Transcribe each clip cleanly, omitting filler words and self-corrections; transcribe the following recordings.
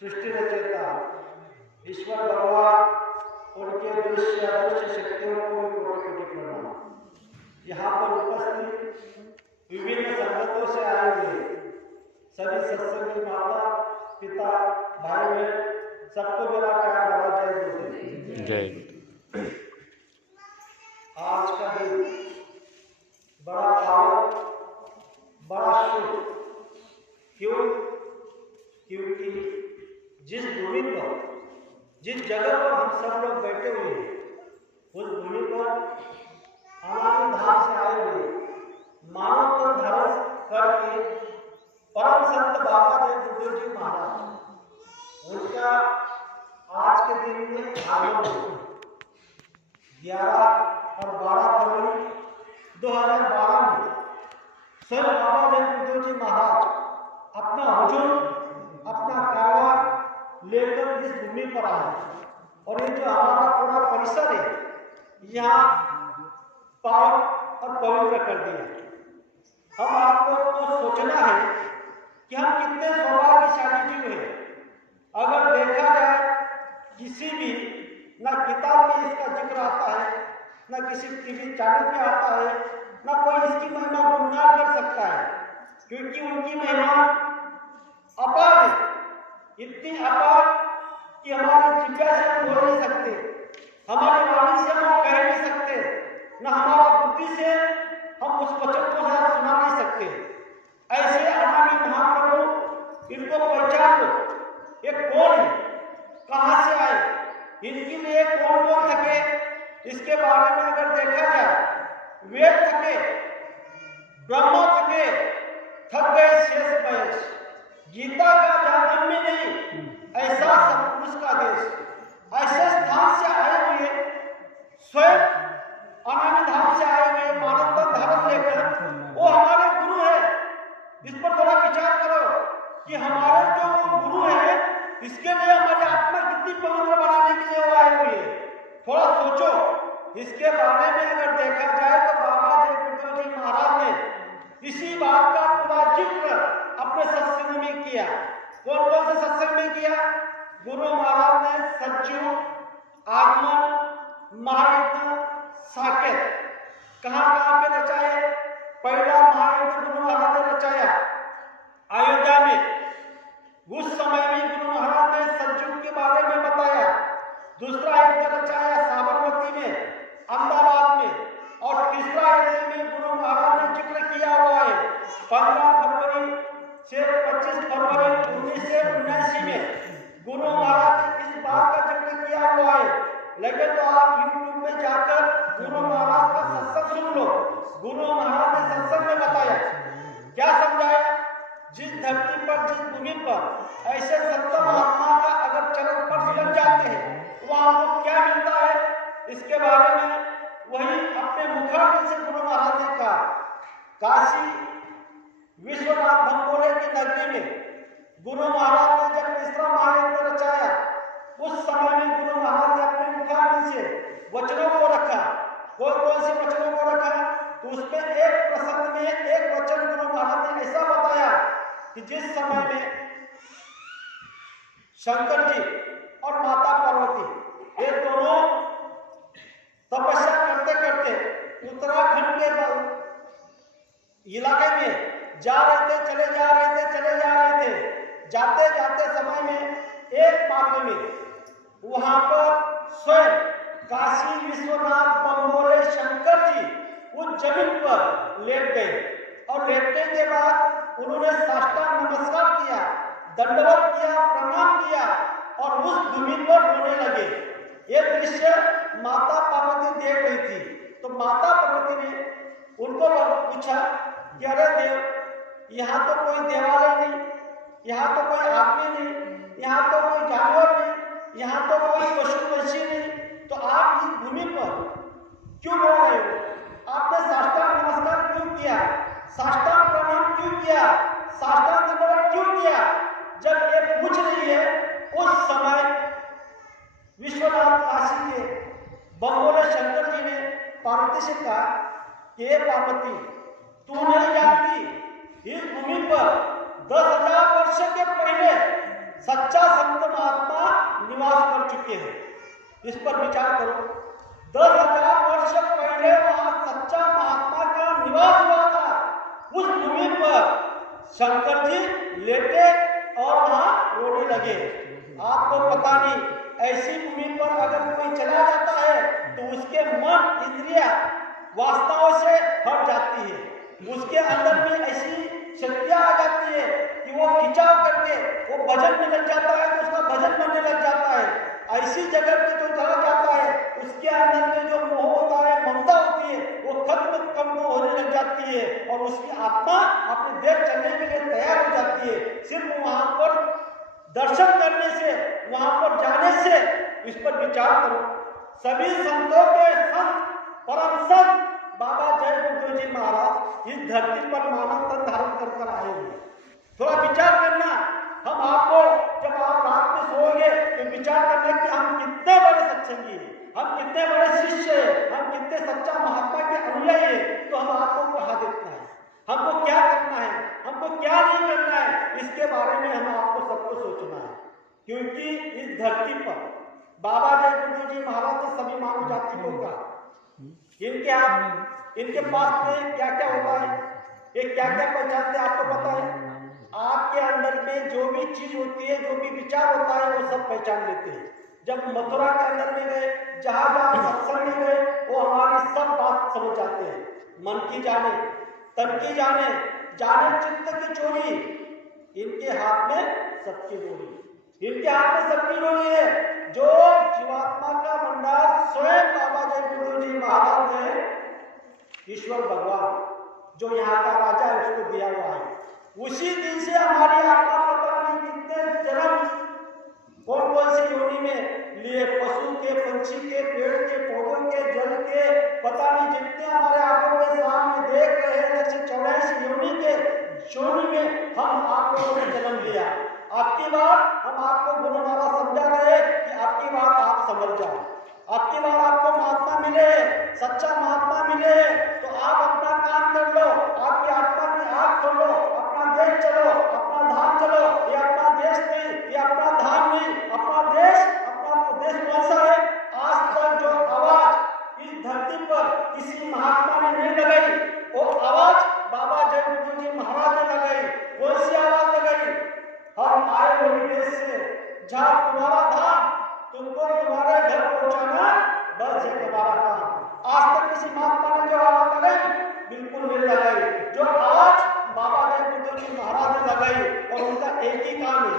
सृष्टि रचयिता ईश्वर भगवान उनके दृश्य अदृश्य शक्तियों को कोटि प्रणाम। यहाँ पर उपस्थित विभिन्न संगतों से आए हुए सभी सत्संगी माता पिता भाई बहन सबको मेरा प्यार भरा जय। जय। आज का दिन बड़ा पावन बड़ा शुभ, क्योंकि जिस भूमि पर जिस जगह पर हम सब लोग बैठे हुए हैं उस भूमि पर अनादि धाम से आए हुए मानव को धारण करके परम संत बाबा जय गुरुदेव जी महाराज उनका आज के दिन में आगमन 11 और 12 फरवरी 2012 में स्वयं बाबा जय गुरुदेव जी महाराज अपना हुजूम अपना कारवां लेकर इस भूमि पर आए और ये जो हमारा पूरा परिसर है यहाँ पावन और पवित्र कर दिया। हम आपको तो सोचना है कि हम कितने सौभाग्यशाली जीव हैं। अगर देखा जाए किसी भी ना किताब में इसका जिक्र आता है ना किसी टीवी चैनल पे आता है ना कोई इसकी महिमा गुणगान कर सकता है, क्योंकि उनकी महिमा अपार है, इतनी अपार कि हमारे जिह्वा से हम बोल नहीं सकते, हमारे वाणी से हम कह नहीं सकते, न हमारा बुद्धि से हम उस वचन को सुना नहीं सकते। ऐसे अनादि महाप्रभु, इनको पहचान लो, ये कौन है, कहाँ से आए, इनके लिए कौन कौन थके, इसके बारे में अगर देखा जाए वेद थके, ब्रह्मा थके, थक गए शेष महेश, गीता का जन्म में नहीं ऐसा सत्पुरुष का देश, ऐसे स्थान से आए हुए स्वयं अनादि धाम से आए हुए मानव तन धारण लेकर वो हमारे गुरु है। इस पर थोड़ा विचार करो कि हमारे जो वो गुरु है इसके लिए हमारी आत्मा कितनी पवित्र बनाने के लिए वो आए हुए हैं। थोड़ा सोचो, इसके बारे में अगर देखा जाए तो बाबा जय गुरुदेव जी महाराज ने इसी बात का पूरा जिक्र अपने सत्संग में किया। कौन कौन से सत्संग में किया? गुरु महाराज ने सज्जू, आगमन, महायज्ञ, साकेत कहाँ पे रचाए? पहला महायज्ञ गुरु महाराज ने रचाया अयोध्या में, उस समय में गुरु महाराज ने सज्जू के बारे में बताया। दूसरा यज्ञ रचाया साबरमती में, अहमदाबाद में, और तीसरा यज्ञ में गुरु महाराज ने जिक्र किया हुआ है 15 फरवरी से 25 फरवरी 1979 में गुरु महाराज ने इस बात का जिक्र किया हुआ है। लगे तो आप YouTube में जाकर गुरु महाराज का सत्संग सुन लो। गुरु महाराज ने सत्संग में बताया, क्या समझाया? जिस धरती पर जिस भूमि पर ऐसे संत महात्मा का अगर चरण स्पर्श लग जाते हैं वहां हमको क्या मिलता है, इसके बारे में वही अपने मुखाग्नि से गुरु महाराज ने कहा। काशी विश्वनाथ भंगोरे की नगरी में गुरु महाराज ने जब तीसरा महायज्ञ रचाया उस समय में गुरु महाराज ने अपने मुखाग्नि से वचनों को रखा। कौन से वचनों को रखा? तो उसमें एक प्रसंग में एक वचन गुरु महाराज ने ऐसा बताया कि जिस समय में शंकर जी और माता पार्वती ये दोनों तपस्या करते करते उत्तराखंड के इलाके में जा रहे थे, चले जा रहे थे। जाते जाते समय में एक मार्ग में वहां पर स्वयं काशी विश्वनाथ बंगोरे शंकर जी उस जमीन पर लेट गए और लेटने के बाद उन्होंने साष्टांग नमस्कार किया, दंडवत किया, प्रणाम किया और उस भूमि पर रोने लगे। ये दृश्य माता पार्वती देख रही थी। तो माता पार्वती ने उनको पूछा कि अरे देव, यहाँ तो कोई देवालय नहीं, यहाँ तो कोई आदमी नहीं, यहाँ तो कोई जानवर नहीं, यहाँ तो कोई पशु पक्षी नहीं, तो आप इस भूमि पर क्यों रो रहे हो? आपने साष्टांग नमस्कार क्यों किया? साष्टांग प्रणाम क्यों किया? साष्टांग दंडवत क्यों किया? जब ये पूछ रही है, उस समय विश्वनाथ काशी के बंगोले शंकर जी ने पार्वती से कहा कि हे पार्वती, तू नहीं जानती इस भूमि पर 10,000 वर्ष के पहले सच्चा संत महात्मा निवास कर चुके हैं। इस पर विचार करो। 10,000 वर्ष पहले वहां सच्चा महात्मा का निवास हुआ था। उस भूमि पर शंकर जी लेटे और वहां रोने लगे। आपको पता नहीं, ऐसी भूमि पर अगर कोई चला जाता है तो उसके मन इंद्रिया वासनाओं से हट जाती है, उसके अंदर में ऐसी शक्तियां आ जाती है कि वो खिंचाव करके वो भजन में लग जाता है, तो उसका भजन बनने लग जाता है। ऐसी जगह पे जो चला जाता है उसके अंदर में जो मोह होता है, ममता होती है, वो खत्म कम होने लग जाती है और उसकी आत्मा अपने देश चलने के लिए तैयार हो जाती है। सिर्फ वहां पर दर्शन करने से, वहां पर जाने से, इस पर विचार करो। सभी संतों के संत, परम संत बाबा जय गुरुदेव जी महाराज इस धरती पर मानव तन धारण कर आए हुए। थोड़ा विचार करना। हम आपको जब आप रात में सोओगे तो विचार करना कि हम कितने बड़े सत्संगी हैं, हम कितने बड़े शिष्य हैं, हम कितने सच्चा महात्मा के अनुयायी हैं। तो हम आपको कहा देना है, हमको क्या करना है, हमको क्या नहीं करना है, इसके बारे में हम आपको सबको सोचना है। क्योंकि इस धरती पर बाबा जय गुरुदेव जी महाराज ने सभी मानव जाति को कहा, इनके पास में क्या क्या होता है, ये क्या क्या पहचानते आपको पता है? आपके अंदर में जो भी चीज होती है, जो भी विचार होता है, वो सब पहचान लेते हैं। जब मथुरा के अंदर में गए, जहां जहां सत्संग में गए, वो हमारी सब बात समझ जाते हैं। मन की जाने, तन की जाने, जाने चित्त की चोरी, इनके हाथ में सबकी डोरी, इनके हाथ में सबकी डोरी है। जो जीवात्मा का भंडार स्वयं बाबा जय गुरुदेव जी महाराज ने, ईश्वर भगवान जो यहाँ का राजा है, उसको दिया हुआ है। उसी दिन से हमारी आत्मा पता नहीं कितने जन्म कौन कौन से योनि में लिए, पशु के, पंछी के, पेड़ के, पौधों के, जल के, पता नहीं जितने हमारे आंखों के सामने देख रहे हैं, 184 योनि के योनि में हम आप लोगों ने जन्म लिया। आपकी बात हम आपको गुरुद्वारा समझा रहे कि आपकी बात आप समझ जाओ, आपकी बात आपको महात्मा मिले, सच्चा महात्मा मिले, तो आप अपना काम कर लो, आपकी आत्मा की आंख खोलो, अपना देश चलो, अपना धाम चलो। ये अपना देश नहीं, ये अपना धाम नहीं, अपना देश कौन सा है? आज तक जो आवाज इस धरती पर किसी महात्मा ने नहीं लगाई, वो आवाज बाबा जय गुरुदेव जी महाराज ने लगाई। कौन सी आवाज लगाई? हम आए हो विदेश से, जहाँ तुम्हारा धाम, तुमको तुम्हारे घर पहुंचाना, बस ये तुम्हारा काम। आज तक किसी महात्मा ने जो आवाज लगाई, बिल्कुल नहीं लगाई। जो आवाज बाबा जय गुरुदेव जी महाराज ने लगाई, और उनका एक ही काम है।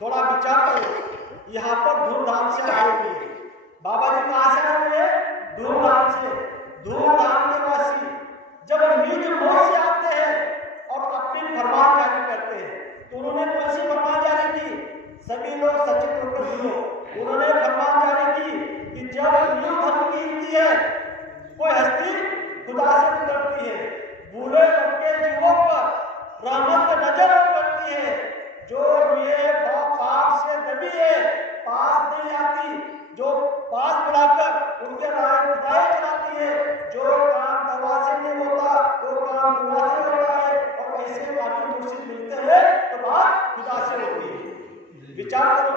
थोड़ा विचार करो, यहाँ पर धूमधाम से आए हुए हैं बाबा जी। कहाँ से आए हुए हैं? धूमधाम से। धूमधाम के वासी जब निज मोह से आते हैं और अपनी फरमान जारी करते हैं, तो उन्होंने कौन सी फरमान जारी की? सभी लोग सचेत होकर सुनो। उन्होंने फरमान जारी की कि जब न्यू धर्म की हिंदी है, कोई हस्ती खुदा से उतरती है, बूढ़े लड़के जीवों पर रहमत नजर पड़ती है। जो ये पाप से दबी है, पास नहीं आती, जो पास बुलाकर उनके राह खुदाई चलाती है। जो काम दवा से नहीं होता, वो काम खुदा से होता है, और ऐसे वाली मुर्शिद मिलते हैं तो बात खुदा से होती है। विचार करो,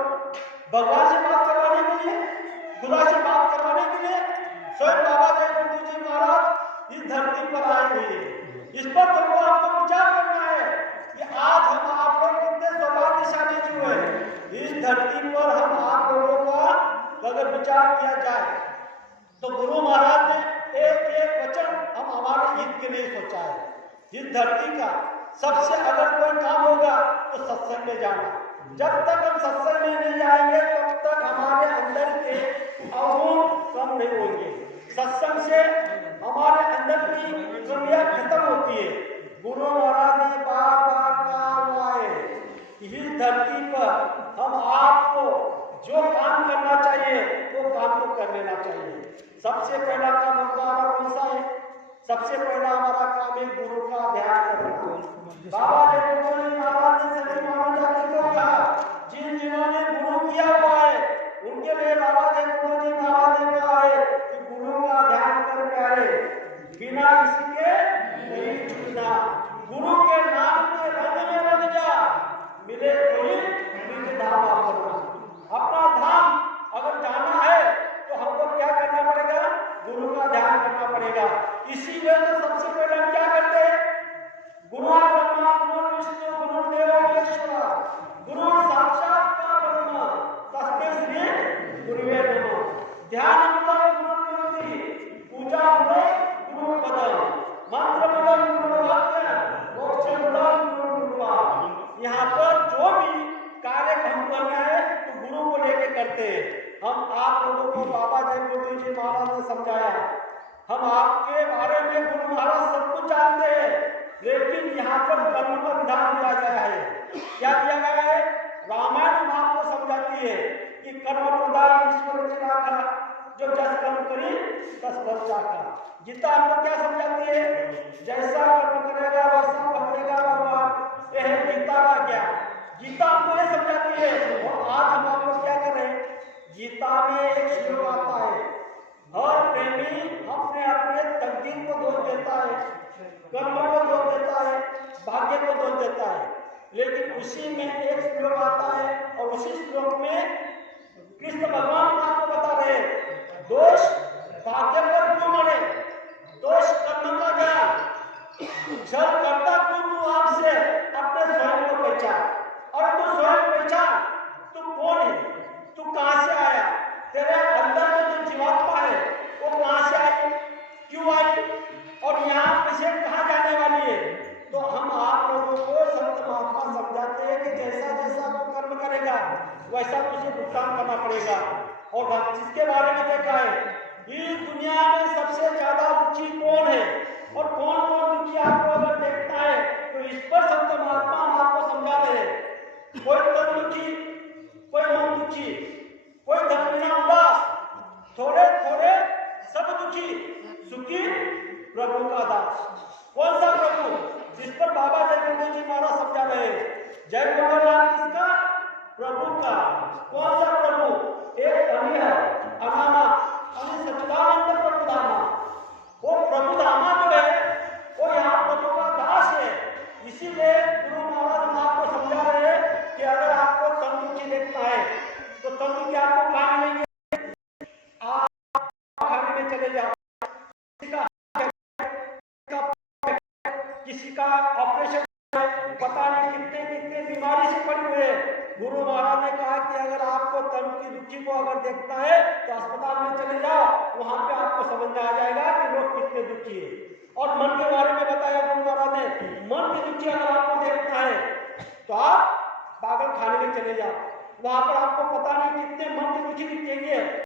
भगवान से बात करवाने के लिए, खुदा से बात करवाने के लिए स्वयं बाबा जय गुरुदेव जी महाराज इस धरती पर आए हुए हैं। इस पर तुमको आपको विचार करना है कि आज हम आप लोग कितने सौभाग्यशाली जीव हैं। इस धरती पर हम आप लोगों का अगर विचार किया जाए तो गुरु महाराज ने एक एक वचन हम हमारे हित के लिए सोचा है। इस धरती का सबसे अगर कोई काम होगा तो सत्संग में जाना। जब तक हम सत्संग में नहीं जाएंगे तब तक हमारे अंदर के अवगुण कम नहीं होंगे। सत्संग से हमारे अंदर की कमियां खत्म होती है। गुरु महाराज ने बार बार कहा हुआ है, इस धरती पर हम आपको जो काम करना चाहिए। सबसे पहला काम हमारा कौन सा है? सबसे पहला हमारा काम है गुरु का ध्यान करना। बाबा जगदीश महाराज ने सभी मानव जाति को कहा, जिन्होंने गुरु किया हुआ है उनके लिए बाबा जगदीश महाराज ने कहा है कि गुरु का ध्यान कर प्यारे, बिना किसी के नहीं छूटना। गुरु के नाम के रंग में रंग जा, मिले कोई निज धाम अपना। अपना धाम अगर जाना है तो हमको क्या करना पड़ेगा? गुरु का ध्यान करना पड़ेगा। इसीलिए तो सबसे पहले हम क्या करते हैं? गुरु ब्रह्मा गुरु विष्णु गुरु देवो महेश्वरा गुरु साक्षात परब्रह्म तस्मै श्री गुरुवे नमः। ध्यान गुरुमूर्ति, पूजा गुरु पद, मंत्र गुरु वाक्य, मोक्ष गुरु कृपा। यहाँ पर जो भी कार्य हम करना है तो गुरु को लेकर करते हैं। हम आप लोगों को बाबा जगदीश जी महाराज ने समझाया, हम आपके बारे में गुरु महाराज सब कुछ जानते हैं, लेकिन यहाँ पर कर्म का विधान दिया गया है। क्या दिया गया है? रामायण में आपको समझाती है कि कर्म प्रदान ईश्वर की राखा, जो जस कर्म करी तस फल चाखा। गीता हमको क्या समझाती है? जैसा कर्म करेगा वैसा भोगेगा भगवान। यह है गीता का ज्ञान। गीता हमको ये समझाती है। और आज हम आप लोग क्या कर रहे हैं? गीता में एक श्लोक आता है, हर प्रेमी अपने अपने तकदीर को दोष देता है, कर्म को दोष देता है, भाग्य को दोष देता है। लेकिन उसी में एक श्लोक आता है और उसी श्लोक में कृष्ण भगवान आपको बता रहे, दोष भाग्य पर क्यों मरे, दोष कर्म का गया, जब करता क्यों आपसे अपने स्वयं को पहचान। और तू स्वयं पहचान, तू कौन है, तू कहां से आया, तेरे अंदर में जो जीवात्मा है वो कहां से आई, क्यों आई, और यहाँ पीछे कहाँ जाने वाली है। तो हम आप लोगों को संत महात्मा समझाते हैं कि जैसा जैसा तू कर्म करेगा वैसा तुझे भुगतान करना पड़ेगा। और जिसके बारे में देखा है, इस दुनिया में सबसे ज्यादा दुखी कौन है और कौन कौन दुखी आपको अगर देखना है तो इस पर संत महात्मा हम आपको समझा रहे हैं। कोई तन दुखी, कोई मन दुखी, कोई धन बिना उदास, थोड़े थोड़े सब दुखी, सुखी प्रभु का दास। कौन सा प्रभु? जिस पर बाबा जगदीश जी महाराज समझा रहे हैं। जय भगवान किसका? प्रभु का। कौन सा प्रभु? एक अनिह अनामा अनि सच्चिदानंद प्रभु धामा। वो प्रभु धामा जो है वो यहाँ प्रभु का दास है। इसीलिए गुरु महाराज आपको समझा रहे हैं कि अगर आपको तन दुखी देखना है तो तन दुखी आपको कहाँ मिलेंगे? आप खाने में चले जाओ, किसी का ऑपरेशन पता नहीं कितने कितने बीमारी से पड़ी हुए है। गुरु महाराज ने कहा कि अगर आपको तन की दुखी को अगर देखना है तो अस्पताल में चले जाओ, वहां पे आपको समझ में आ जाएगा कि लोग कितने दुखी है। और मन के बारे में बताया गुरु महाराज ने, मन की दुखी अगर आपको देखना है तो आप पागल खाने में चले जाओ, वहां पर आपको पता नहीं कितने मन की दुखी दिखेंगे।